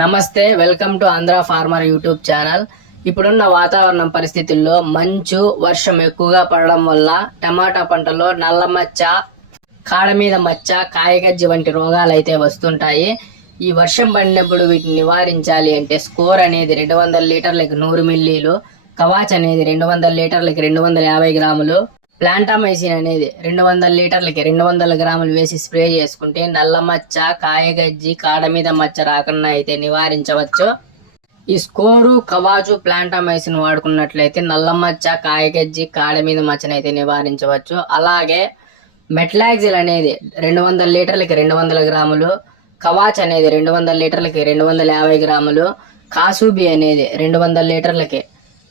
నమస్తే welcome to Andhra farmer YouTube channel. ఇప్పుడున్న వాతావరణం పరిస్థితుల్లో మంచు వర్షం ఎక్కువగా పడడం వల్ల టమాటా పంటలో నల్ల మచ్చ కాడ మీద మచ్చ కాయగజ్జి వంటి రోగాలు అయితే వస్తుంటాయి. ఈ వర్షం పడినప్పుడు వీటిని నివారించాలి అంటే స్కోర్ అనేది రెండు వందల లీటర్లకు నూరు మిల్లీలు కవాచ్ అనేది రెండు వందల లీటర్లకు రెండు వందల యాభై గ్రాములు ప్లాంటామైసిన్ అనేది రెండు వందల లీటర్లకి రెండు వందల గ్రాములు వేసి స్ప్రే చేసుకుంటే నల్ల మచ్చ కాయగజ్జి కాడ మీద మచ్చ రాకుండా అయితే నివారించవచ్చు. ఈ స్కోరు కవాజు ప్లాంటామైసిన్ వాడుకున్నట్లయితే నల్ల మచ్చ కాయగజ్జి కాడ మీద మచ్చనైతే నివారించవచ్చు. అలాగే మెట్లాగ్జిల్ అనేది రెండు వందల లీటర్లకి రెండు వందల గ్రాములు కవాచ్ అనేది రెండు వందల లీటర్లకి రెండు వందల యాభై గ్రాములు కాసూబి అనేది రెండు వందల లీటర్లకి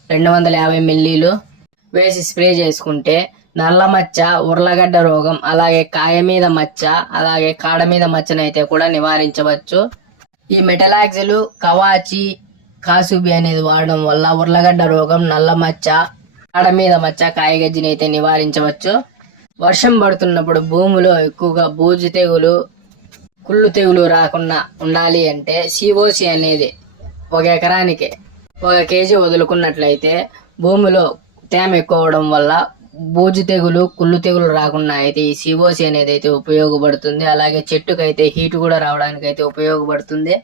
రెండు వందల యాభై మిల్లీలు వేసి స్ప్రే చేసుకుంటే నల్ల మచ్చ ఉర్లగడ్డ రోగం అలాగే కాయ మీద మచ్చ అలాగే కాడ మీద మచ్చనైతే కూడా నివారించవచ్చు. ఈ మెటలాక్సిలు కవాచి కాసుబి అనేది వాడడం వల్ల ఉర్లగడ్డ రోగం నల్ల మచ్చ కాడ మీద మచ్చ కాయగజ్జిని అయితే నివారించవచ్చు. వర్షం పడుతున్నప్పుడు భూమిలో ఎక్కువగా బూజు తెగులు కుళ్ళు తెగులు రాకుండా ఉండాలి అంటే సిఓసి అనేది ఒక ఎకరానికి ఒక కేజీ వదులుకున్నట్లయితే భూమిలో తేమ ఎక్కువ అవడం వల్ల బూజు తెగులు కుళ్ళు తెగులు రాకుండా అయితే ఈ సిఓసి అనేది అయితే ఉపయోగపడుతుంది. అలాగే చెట్టుకైతే హీట్ కూడా రావడానికి అయితే ఉపయోగపడుతుంది.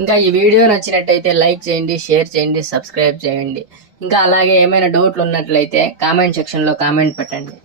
ఇంకా ఈ వీడియో నచ్చినట్టయితే లైక్ చేయండి షేర్ చేయండి సబ్స్క్రైబ్ చేయండి. ఇంకా అలాగే ఏమైనా డౌట్లు ఉన్నట్లయితే కామెంట్ సెక్షన్లో కామెంట్ పెట్టండి.